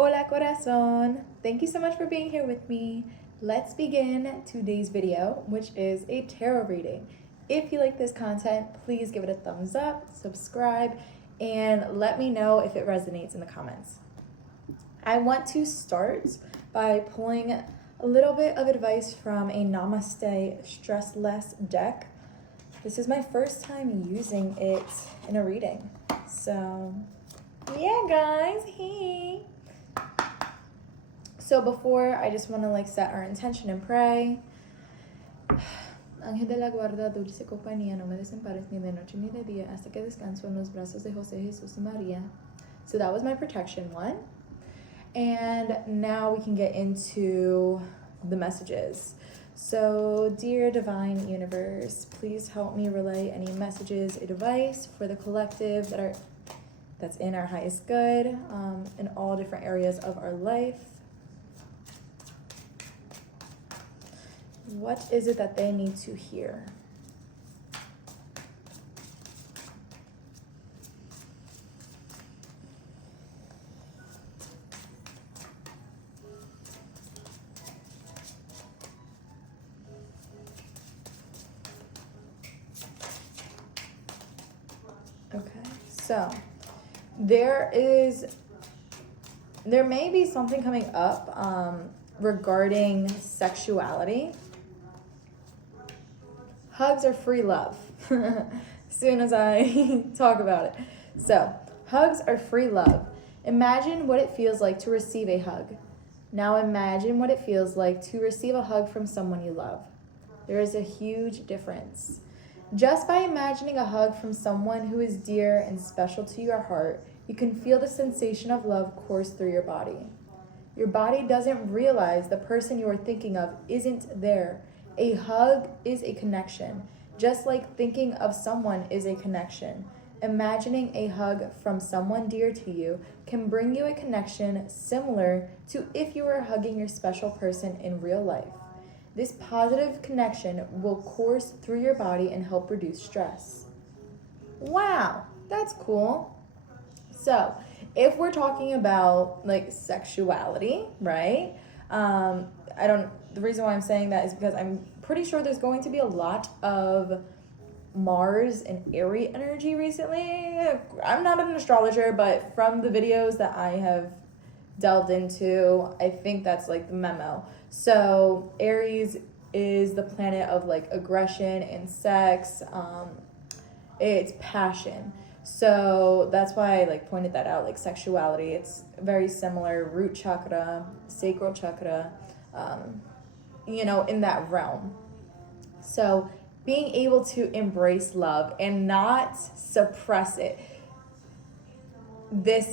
Hola corazón! Thank you so much for being here with me. Let's begin today's video, which is a tarot reading. If you like this content, please give it a thumbs up, subscribe, and let me know if it resonates in the comments. I want to start by pulling a little bit of advice from a Namaste Stress Less deck. This is my first time using it in a reading. So, yeah guys, hey! So before, I just want to set our intention and pray. Ángel de la guarda, dulce compañía, no me desampares ni de noche ni de día, hasta que descanso en los brazos de José, Jesús y María. So that was my protection one. And now we can get into the messages. So, dear Divine Universe, please help me relay any messages, advice for the collective that's in our highest good, in all different areas of our life. What is it that they need to hear? Okay, so there may be something coming up regarding sexuality. Hugs are free love. As soon as I talk about it. So, hugs are free love. Imagine what it feels like to receive a hug. Now imagine what it feels like to receive a hug from someone you love. There is a huge difference. Just by imagining a hug from someone who is dear and special to your heart, you can feel the sensation of love course through your body. Your body doesn't realize the person you are thinking of isn't there. A hug is a connection, just like thinking of someone is a connection. Imagining a hug from someone dear to you can bring you a connection similar to if you were hugging your special person in real life. This positive connection will course through your body and help reduce stress. Wow, that's cool. So, if we're talking about sexuality, right? The reason why I'm saying that is because I'm pretty sure there's going to be a lot of Mars and Aries energy recently. I'm not an astrologer, but from the videos that I have delved into, I think that's the memo. So Aries is the planet of aggression and sex. It's passion. So that's why I pointed that out, sexuality. It's very similar, root chakra, sacral chakra, in that realm. So being able to embrace love and not suppress it.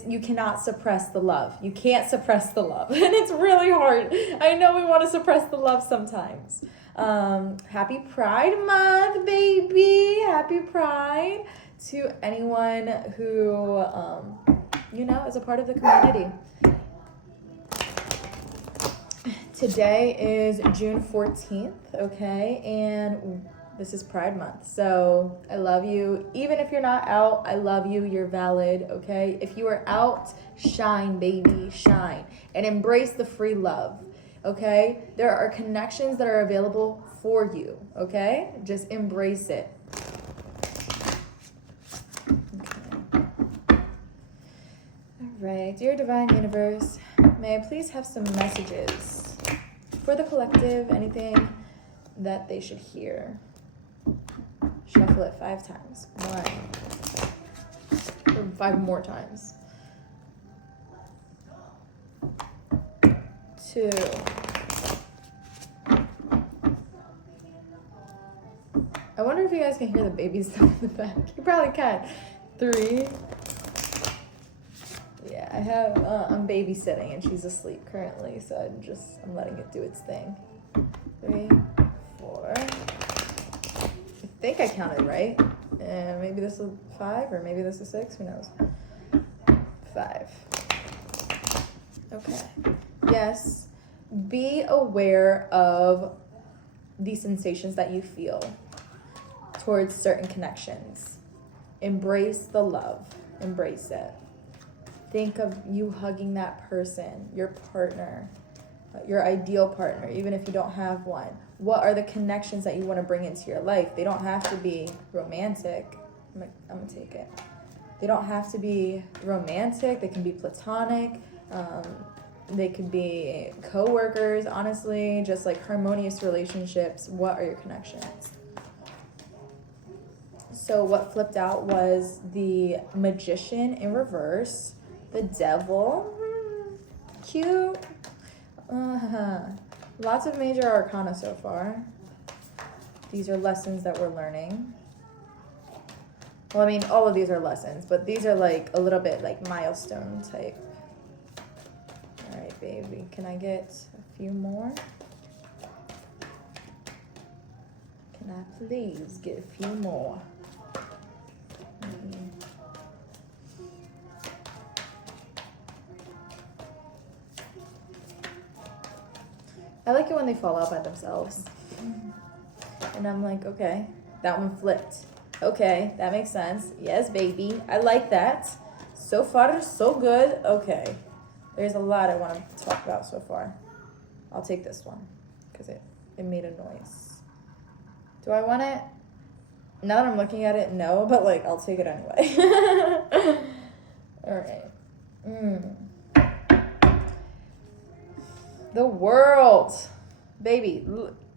You cannot suppress the love. You can't suppress the love. And it's really hard. I know we want to suppress the love sometimes. Happy Pride Month, baby. Happy Pride to anyone who, is a part of the community. Today is June 14th, okay? And this is Pride Month. So I love you. Even if you're not out, I love you. You're valid, okay? If you are out, shine, baby, shine. And embrace the free love, okay? There are connections that are available for you, okay? Just embrace it. Okay. All right, dear Divine Universe, may I please have some messages for the collective, anything that they should hear. Shuffle it 5 times. 1. Or 5 more times. 2. I wonder if you guys can hear the babies down in the back. You probably can. 3. Yeah, I'm babysitting and she's asleep currently, so I'm letting it do its thing. 3, 4. I think I counted right. And maybe this is 5 or maybe this is 6, who knows? 5. Okay. Yes, be aware of the sensations that you feel towards certain connections. Embrace the love. Embrace it. think of you hugging that person, your partner, your ideal partner, even if you don't have one. What are the connections that you want to bring into your life? They don't have to be romantic. I'm gonna take it. They don't have to be romantic. They can be platonic. They could be co-workers, honestly, just like harmonious relationships. What are your connections? So what flipped out was the Magician in reverse, the Devil, cute. Lots of major arcana so far. These are lessons that we're learning. Well, I mean, all of these are lessons, but these are like a little bit like milestone type. All right, baby, can I get a few more? Can I please get a few more? I like it when they fall out by themselves. And I'm like, okay, that one flipped. Okay, that makes sense. Yes, baby. I like that. So far, so good. Okay. There's a lot I want to talk about so far. I'll take this one because it made a noise. Do I want it? Now that I'm looking at it, no, but like, I'll take it anyway. All right. The World. Baby,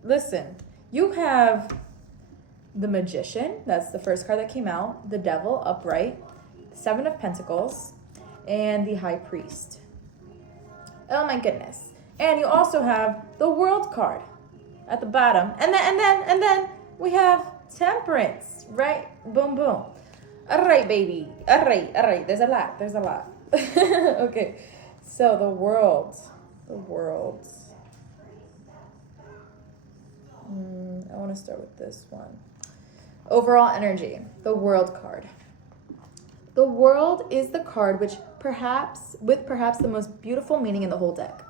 listen. You have the Magician. That's the first card that came out. The Devil, upright. The Seven of Pentacles. And the High Priest. Oh my goodness. And you also have the World card at the bottom. And then we have Temperance. Right? Boom, boom. All right, baby. All right. There's a lot. Okay. So the World. I want to start with this one. Overall energy, the World card. The World is the card with perhaps the most beautiful meaning in the whole deck.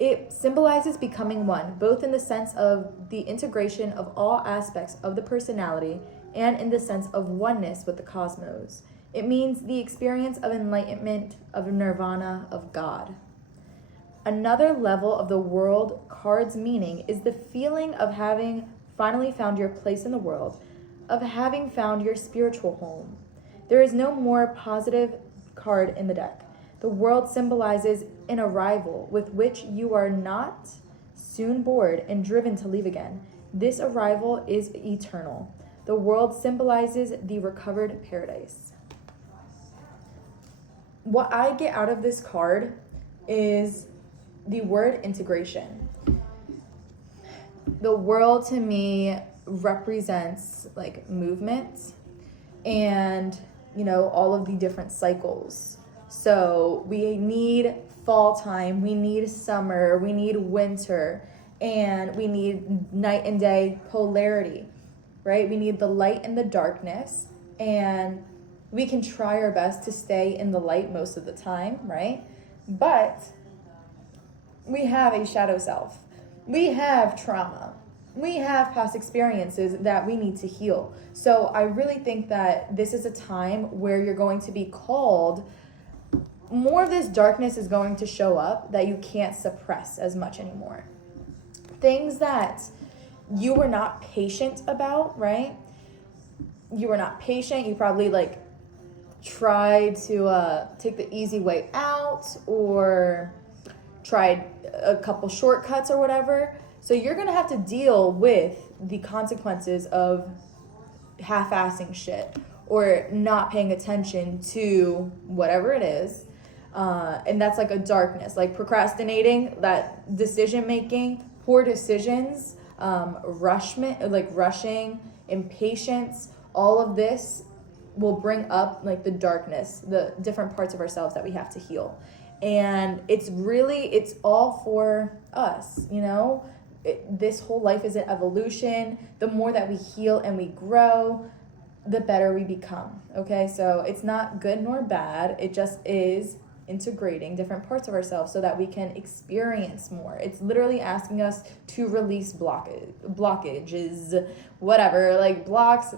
It symbolizes becoming one, both in the sense of the integration of all aspects of the personality and in the sense of oneness with the cosmos. It means the experience of enlightenment, of nirvana, of God. Another level of the World card's meaning is the feeling of having finally found your place in the world, of having found your spiritual home. There is no more positive card in the deck. The World symbolizes an arrival with which you are not soon bored and driven to leave again. This arrival is eternal. The World symbolizes the recovered paradise. What I get out of this card is the word integration. The World to me represents like movement and, all of the different cycles. So we need fall time, we need summer, we need winter, and we need night and day polarity, right? We need the light and the darkness, and we can try our best to stay in the light most of the time, right? But we have a shadow self. We have trauma. We have past experiences that we need to heal. So I really think that this is a time where you're going to be called, more of this darkness is going to show up that you can't suppress as much anymore. Things that you were not patient about, right? You were not patient. You probably tried to take the easy way out or tried a couple shortcuts or whatever. So you're going to have to deal with the consequences of half-assing shit or not paying attention to whatever it is. And that's like a darkness, like procrastinating, that decision-making, poor decisions, rushing, impatience, all of this will bring up like the darkness, the different parts of ourselves that we have to heal. And it's all for us, this whole life is an evolution. The more that we heal and we grow, the better we become, okay? So it's not good nor bad. It just is integrating different parts of ourselves so that we can experience more. It's literally asking us to release blockages, whatever, like blocks,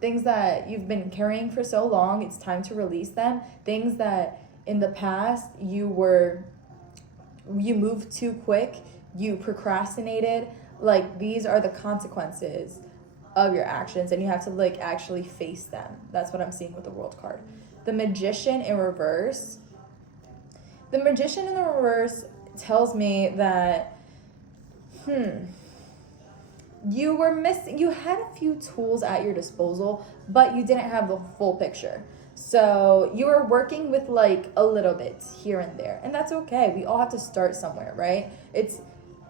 things that you've been carrying for so long. It's time to release them. Things that in the past you moved too quick, you procrastinated. Like, these are the consequences of your actions, and you have to like actually face them. That's what I'm seeing with the World card. The Magician in reverse. The Magician in the reverse tells me that you were missing, you had a few tools at your disposal, but you didn't have the full picture. So you were working with like a little bit here and there, and that's okay. We all have to start somewhere, right? It's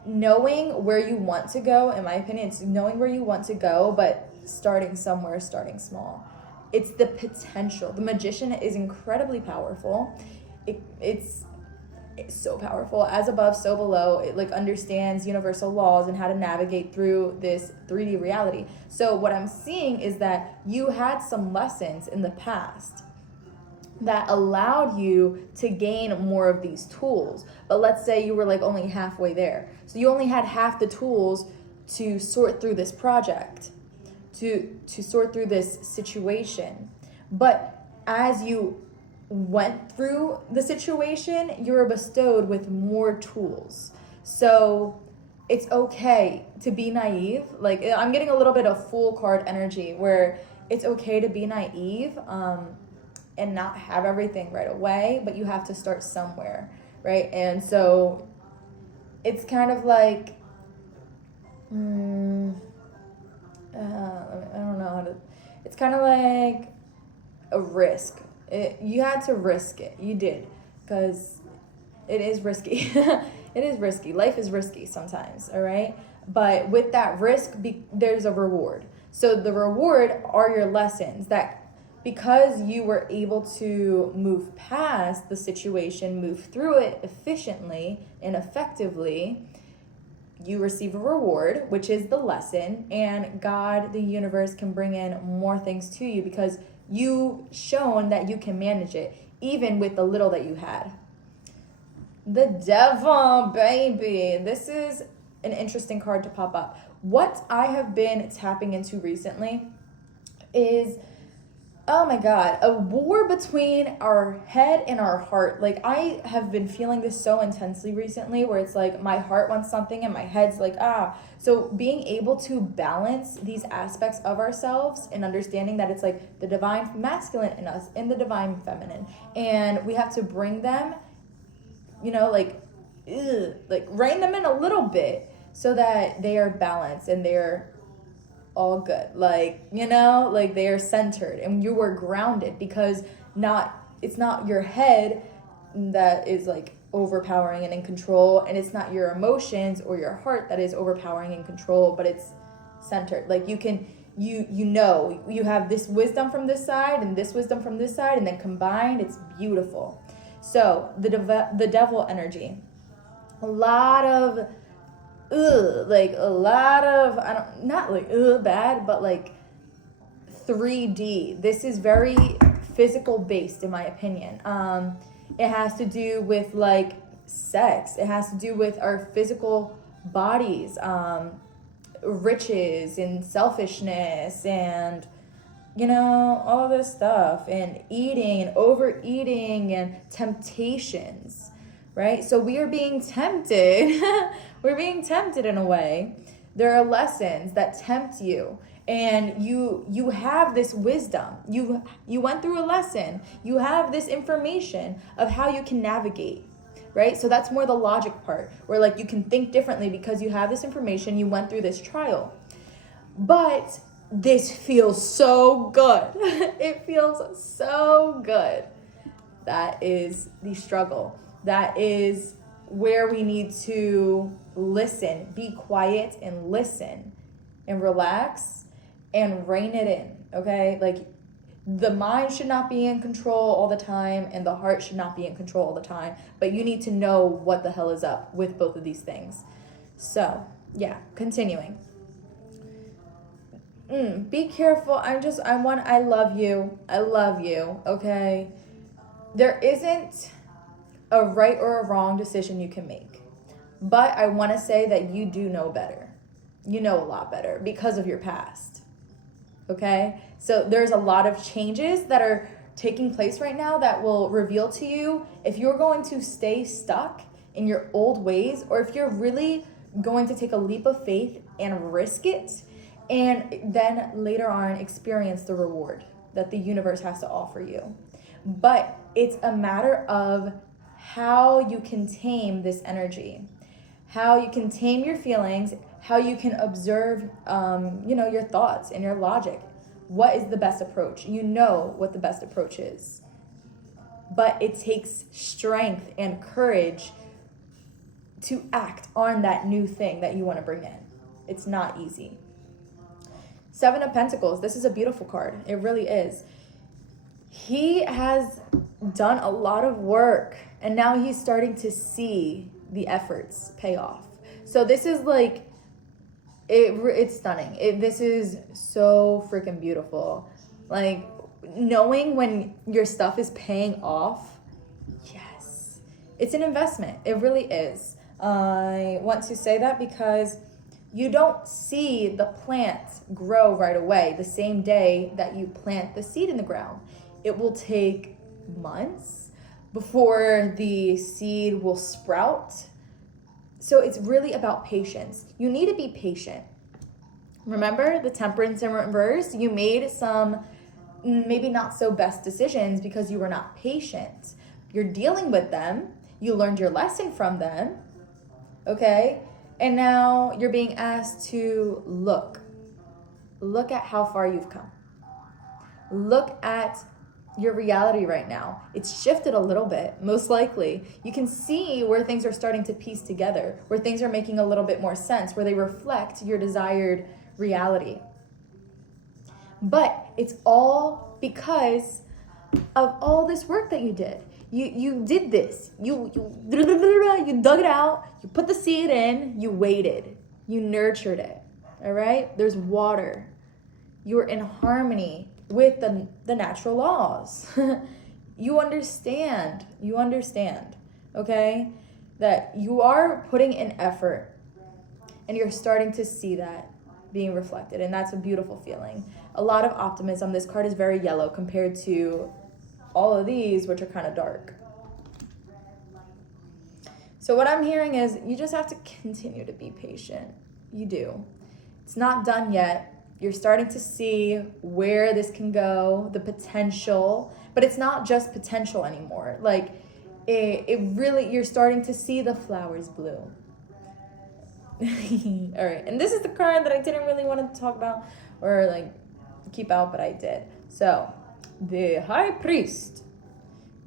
knowing where you want to go. In my opinion, it's knowing where you want to go, but starting somewhere, starting small. It's the potential. The Magician is incredibly powerful. It's so powerful. As above, so below. It like understands universal laws and how to navigate through this 3D reality. So what I'm seeing is that you had some lessons in the past that allowed you to gain more of these tools. But let's say you were like only halfway there. So you only had half the tools to sort through this project, to sort through this situation. But as you went through the situation, you were bestowed with more tools. So it's okay to be naive. Like, I'm getting a little bit of Fool card energy where it's okay to be naive and not have everything right away, but you have to start somewhere, right? And so it's kind of like I don't know how to, it's kind of like a risk. You had to risk it. You did, because it is risky. It is risky. Life is risky sometimes, all right? But with that risk, there's a reward. So the reward are your lessons that, because you were able to move past the situation, move through it efficiently and effectively, you receive a reward, which is the lesson, and God, the universe, can bring in more things to you because you've shown that you can manage it, even with the little that you had. The Devil, baby. This is an interesting card to pop up. What I have been tapping into recently is, oh my God, a war between our head and our heart. Like, I have been feeling this so intensely recently where it's like my heart wants something and my head's like, ah. So being able to balance these aspects of ourselves and understanding that it's like the divine masculine in us and the divine feminine. And we have to bring them, you know, like rein them in a little bit so that they are balanced and they're all good, like, you know, like they are centered and you are grounded, because it's not your head that is like overpowering and in control, and it's not your emotions or your heart that is overpowering and control, but it's centered. Like, you know you have this wisdom from this side and this wisdom from this side, and then combined it's beautiful. So the devil energy, a lot of not like bad, but like 3D. This is very physical based, in my opinion. It has to do with like sex. It has to do with our physical bodies, riches and selfishness, and you know, all this stuff, and eating and overeating and temptations, right? So we are being tempted. We're being tempted in a way. There are lessons that tempt you, and you have this wisdom. You went through a lesson. You have this information of how you can navigate, right? So that's more the logic part, where like you can think differently because you have this information. You went through this trial. But this feels so good. It feels so good. That is the struggle. That is where we need to listen, be quiet and listen and relax and rein it in, okay? Like, the mind should not be in control all the time and the heart should not be in control all the time, but you need to know what the hell is up with both of these things. So, yeah, continuing. Be careful. I love you, okay? There isn't a right or a wrong decision you can make. But I want to say that you do know better. You know a lot better because of your past. Okay? So there's a lot of changes that are taking place right now that will reveal to you if you're going to stay stuck in your old ways, or if you're really going to take a leap of faith and risk it, and then later on experience the reward that the universe has to offer you. But it's a matter of how you can tame this energy, how you can tame your feelings, how you can observe, your thoughts and your logic. What is the best approach? You know what the best approach is. But it takes strength and courage to act on that new thing that you want to bring in. It's not easy. 7 of Pentacles. This is a beautiful card. It really is. He has done a lot of work, and now he's starting to see the efforts pay off. So this is like, it's stunning. This is so freaking beautiful. Like, knowing when your stuff is paying off, yes. It's an investment. It really is. I want to say that because you don't see the plant grow right away the same day that you plant the seed in the ground. It will take months before the seed will sprout. So it's really about patience. You need to be patient. Remember the Temperance in reverse? You made some maybe not so best decisions because you were not patient. You're dealing with them. You learned your lesson from them. Okay? And now you're being asked to look at how far you've come. Look at your reality right now. It's shifted a little bit, most likely. You can see where things are starting to piece together, where things are making a little bit more sense, where they reflect your desired reality. But it's all because of all this work that you did. You did this. You dug it out. You put the seed in. You waited. You nurtured it. All right? There's water. You're in harmony with the natural laws. You understand. Okay? That you are putting in effort, and you're starting to see that being reflected, and that's a beautiful feeling. A lot of optimism. This card is very yellow compared to all of these, which are kind of dark. So what I'm hearing is you just have to continue to be patient. You do. It's not done yet. You're starting to see where this can go, the potential, but it's not just potential anymore. Like, it really, you're starting to see the flowers bloom. All right, and this is the card that I didn't really want to talk about or like keep out, but I did. So, the High Priest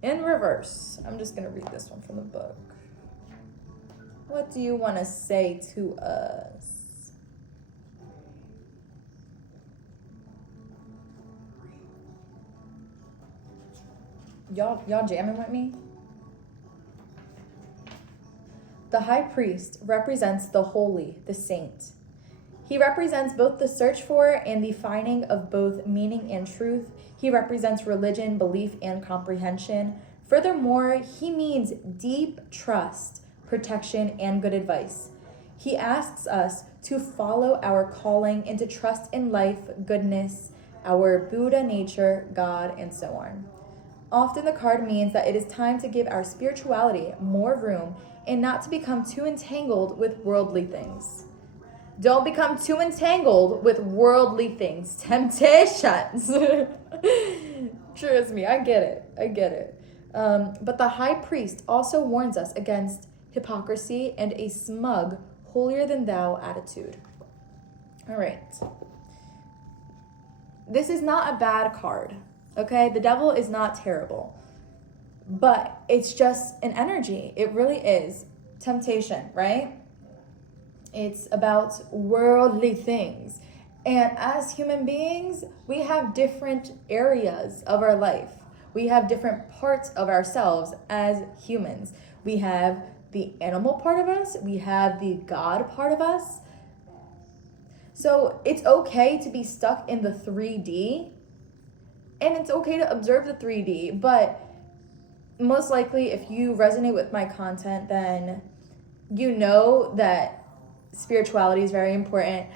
in reverse. I'm just going to read this one from the book. What do you want to say to us? Y'all jamming with me? The High Priest represents the holy, the saint. He represents both the search for and the finding of both meaning and truth. He represents religion, belief, and comprehension. Furthermore, he means deep trust, protection, and good advice. He asks us to follow our calling and to trust in life, goodness, our Buddha nature, God, and so on. Often the card means that it is time to give our spirituality more room and not to become too entangled with worldly things. Don't become too entangled with worldly things, temptations. Trust me, I get it. But the High Priest also warns us against hypocrisy and a smug, holier-than-thou attitude. All right. This is not a bad card, okay? The devil is not terrible. But it's just an energy. It really is. Temptation, right? It's about worldly things. And as human beings, we have different areas of our life. We have different parts of ourselves as humans. We have the animal part of us. We have the God part of us. So it's okay to be stuck in the 3D. And it's okay to observe the 3D. But most likely, if you resonate with my content, then you know that spirituality is very important.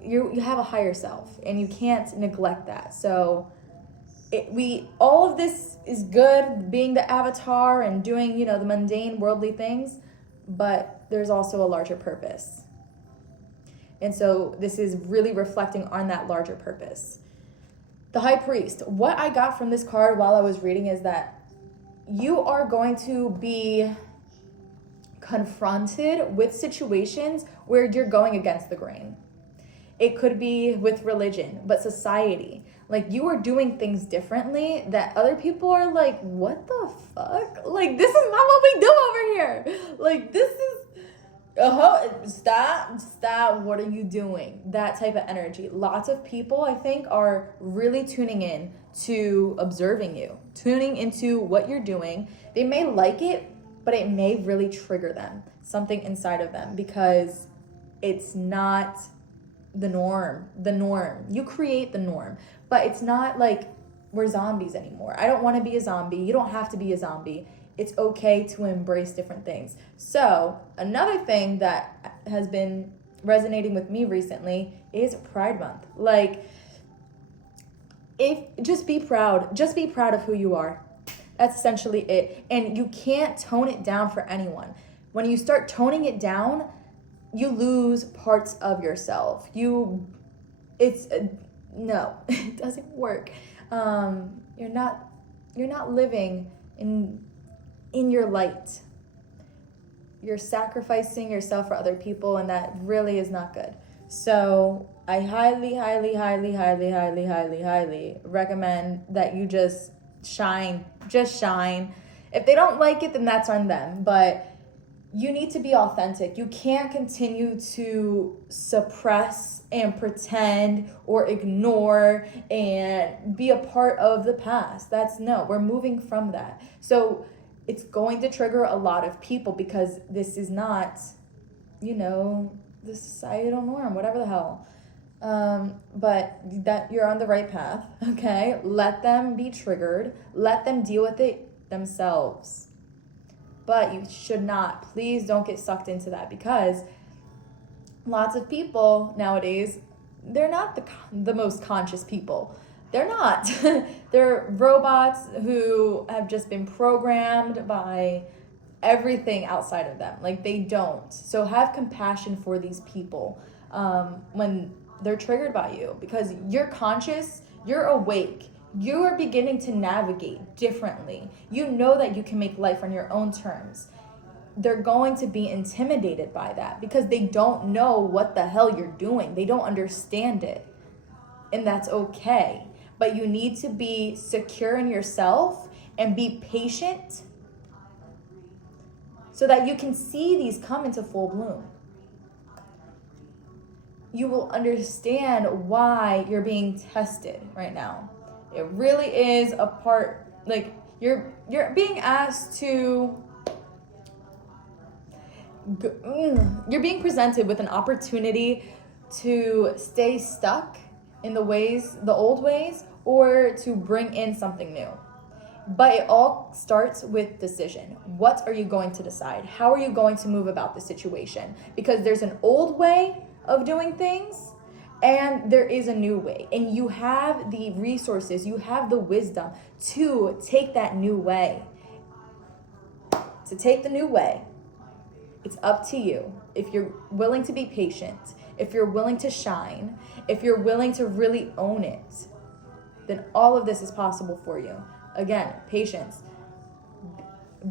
You have a higher self, and you can't neglect that. So all of this is good, being the avatar and doing, the mundane worldly things, but there's also a larger purpose. And so this is really reflecting on that larger purpose. The High Priest. What I got from this card while I was reading is that you are going to be confronted with situations where you're going against the grain. It could be with religion, but society. Like, you are doing things differently that other people are like, what the fuck? Like, this is not what we do over here. Like, this is, stop, what are you doing? That type of energy. Lots of people, I think, are really tuning in to observing you, tuning into what you're doing. They may like it, but it may really trigger them, something inside of them, because it's not the norm. You create the norm, but it's not like we're zombies anymore. I don't want to be a zombie. You don't have to be a zombie. It's okay to embrace different things. So another thing that has been resonating with me recently is Pride Month. Like, just be proud of who you are. That's essentially it. And you can't tone it down for anyone. When you start toning it down, you lose parts of yourself. No, it doesn't work. You're not living in your light. You're sacrificing yourself for other people, and that really is not good. So I highly, highly, highly, highly, highly, highly, highly recommend that you just shine. Just shine. If they don't like it, then that's on them. But you need to be authentic. You can't continue to suppress and pretend or ignore and be a part of the past. We're moving from that. So it's going to trigger a lot of people because this is not, the societal norm, whatever the hell. But that you're on the right path, okay? Let them be triggered. Let them deal with it themselves. But you should not. Please don't get sucked into that, because lots of people nowadays, they're not the most conscious people. They're not. They're robots who have just been programmed by everything outside of them. Like, they don't. So have compassion for these people when they're triggered by you, because you're conscious, you're awake. You are beginning to navigate differently. You know that you can make life on your own terms. They're going to be intimidated by that because they don't know what the hell you're doing. They don't understand it. And that's okay. But you need to be secure in yourself and be patient so that you can see these come into full bloom. You will understand why you're being tested right now. It really is a part, like, you're being asked to, you're being presented with an opportunity to stay stuck in the old ways, or to bring in something new. But it all starts with decision. What are you going to decide? How are you going to move about the situation? Because there's an old way of doing things, and there is a new way, and you have the resources, you have the wisdom to take that new way. To take the new way, it's up to you. If you're willing to be patient, if you're willing to shine, if you're willing to really own it, then all of this is possible for you. Again, patience.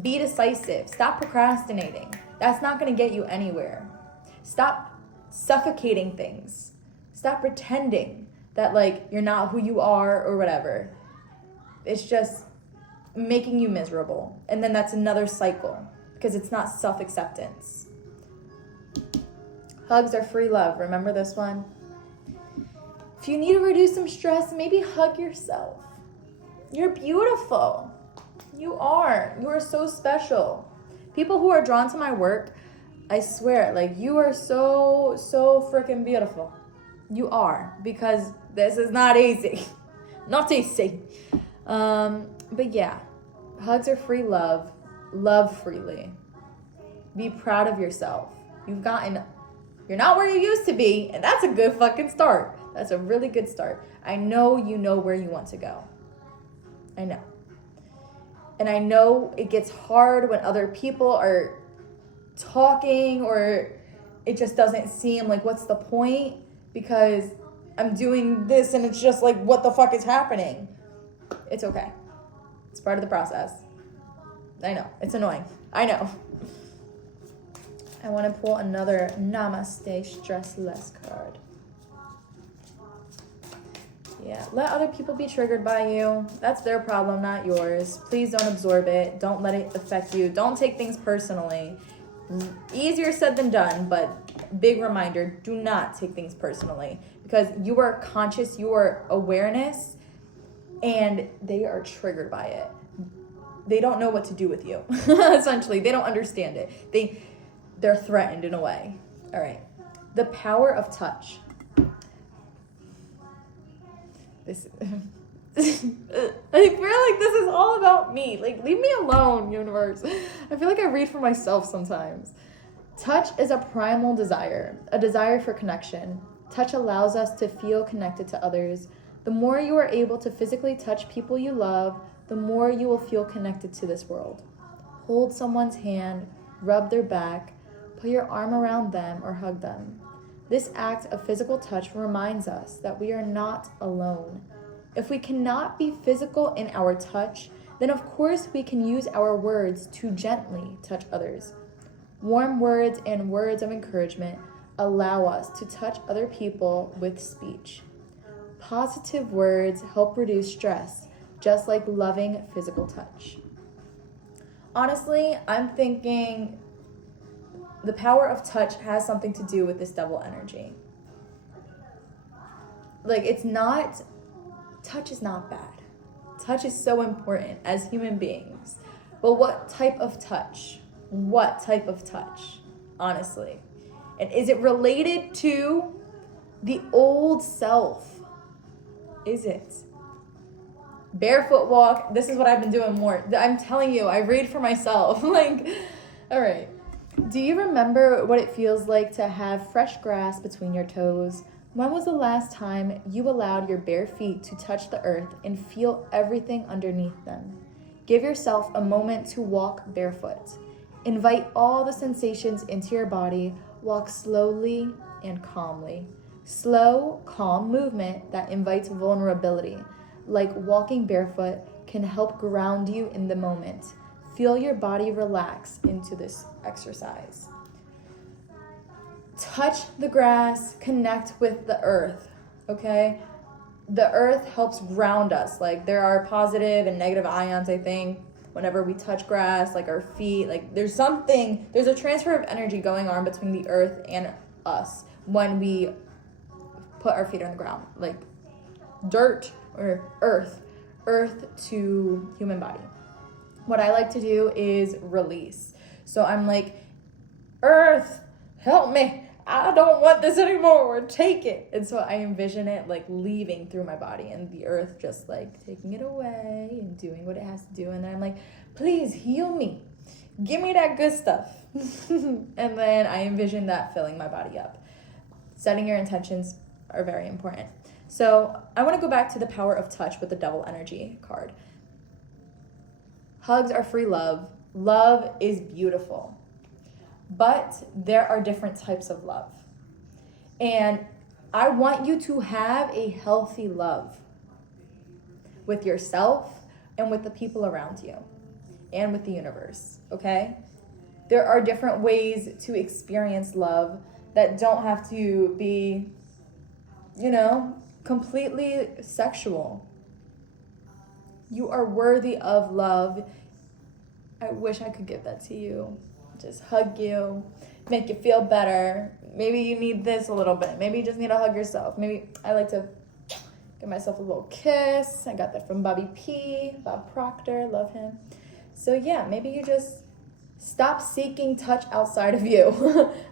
Be decisive. Stop procrastinating. That's not going to get you anywhere. Stop suffocating things. Stop pretending that, like, you're not who you are or whatever. It's just making you miserable. And then that's another cycle, because it's not self-acceptance. Hugs are free love. Remember this one? If you need to reduce some stress, maybe hug yourself. You're beautiful. You are. You are so special. People who are drawn to my work, I swear, like, you are so freaking beautiful. You are, because this is not easy. Not easy. But yeah, hugs are free love. Love freely. Be proud of yourself. You're not where you used to be, and that's a good fucking start. That's a really good start. I know you know where you want to go. I know. And I know it gets hard when other people are talking or it just doesn't seem like what's the point, because I'm doing this and it's just like, what the fuck is happening? It's okay. It's part of the process. I know. It's annoying. I know. I want to pull another Namaste Stress Less card. Yeah, let other people be triggered by you. That's their problem, not yours. Please don't absorb it. Don't let it affect you. Don't take things personally. Easier said than done, but big reminder, do not take things personally, because you are conscious, you are awareness, and they are triggered by it. They don't know what to do with you. Essentially, they don't understand it. They're threatened in a way. All right. The power of touch. I feel like this is all about me. Like, leave me alone, universe. I feel like I read for myself sometimes. Touch is a primal desire, a desire for connection. Touch allows us to feel connected to others. The more you are able to physically touch people you love, the more you will feel connected to this world. Hold someone's hand, rub their back, put your arm around them, or hug them. This act of physical touch reminds us that we are not alone. If we cannot be physical in our touch, then of course we can use our words to gently touch others. Warm words and words of encouragement allow us to touch other people with speech. Positive words help reduce stress, just like loving physical touch. Honestly, I'm thinking the power of touch has something to do with this devil energy. Like, touch is not bad. Touch is so important as human beings. But what type of touch? What type of touch? Honestly. And is it related to the old self? Is it? Barefoot walk. This is what I've been doing more. I'm telling you, I read for myself. Like, all right. Do you remember what it feels like to have fresh grass between your toes? When was the last time you allowed your bare feet to touch the earth and feel everything underneath them? Give yourself a moment to walk barefoot. Invite all the sensations into your body. Walk slowly and calmly. Slow, calm movement that invites vulnerability, like walking barefoot, can help ground you in the moment. Feel your body relax into this exercise. Touch the grass, connect with the earth, okay? The earth helps ground us. Like, there are positive and negative ions, I think, whenever we touch grass, like our feet. Like, there's a transfer of energy going on between the earth and us when we put our feet on the ground. Like, dirt or earth to human body. What I like to do is release. So I'm like, earth, help me. I don't want this anymore. Take it. And so I envision it like leaving through my body and the earth just like taking it away and doing what it has to do. And then I'm like, please heal me. Give me that good stuff. And then I envision that filling my body up. Setting your intentions are very important. So I want to go back to the power of touch with the devil energy card. Hugs are free love. Love is beautiful. But there are different types of love. And I want you to have a healthy love with yourself and with the people around you and with the universe, okay? There are different ways to experience love that don't have to be, completely sexual. You are worthy of love. I wish I could give that to you. Just hug you, make you feel better. Maybe you need this a little bit. Maybe you just need to hug yourself. Maybe I like to give myself a little kiss. I got that from Bob Proctor, love him. So yeah, maybe you just stop seeking touch outside of you.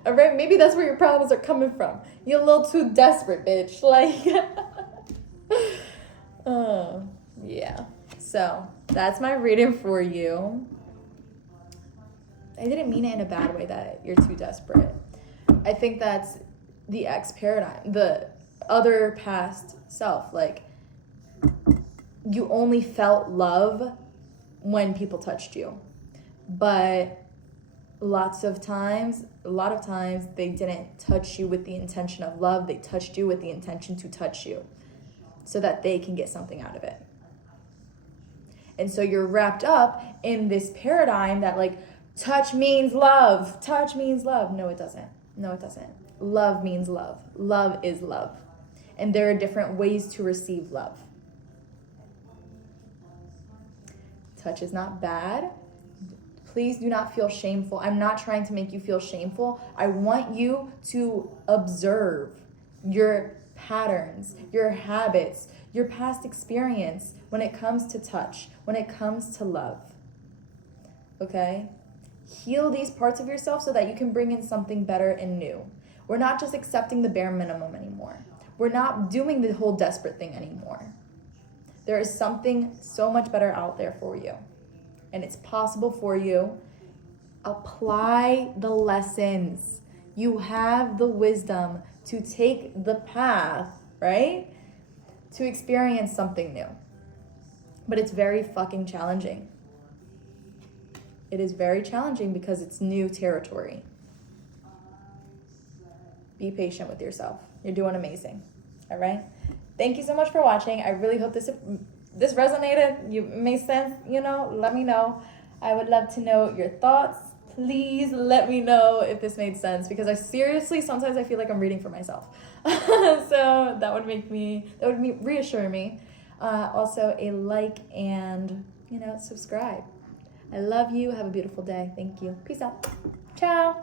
All right, maybe that's where your problems are coming from. You're a little too desperate, bitch. Like, yeah. So that's my reading for you. I didn't mean it in a bad way that you're too desperate. I think that's the ex paradigm, the other past self. Like, you only felt love when people touched you. But a lot of times, they didn't touch you with the intention of love. They touched you with the intention to touch you so that they can get something out of it. And so you're wrapped up in this paradigm that like, touch means love. Touch means love. No, it doesn't. No, it doesn't. Love means love. Love is love. And there are different ways to receive love. Touch is not bad. Please do not feel shameful. I'm not trying to make you feel shameful. I want you to observe your patterns, your habits, your past experience when it comes to touch, when it comes to love. Okay? Heal these parts of yourself so that you can bring in something better and new. We're not just accepting the bare minimum anymore. We're not doing the whole desperate thing anymore. There is something so much better out there for you. And it's possible for you. Apply the lessons. You have the wisdom to take the path, right? To experience something new. But it's very fucking challenging. It is very challenging because it's new territory. Be patient with yourself. You're doing amazing. All right? Thank you so much for watching. I really hope this resonated. You made sense, let me know. I would love to know your thoughts. Please let me know if this made sense, because sometimes I feel like I'm reading for myself. So that would reassure me. Also a like and, subscribe. I love you. Have a beautiful day. Thank you. Peace out. Ciao.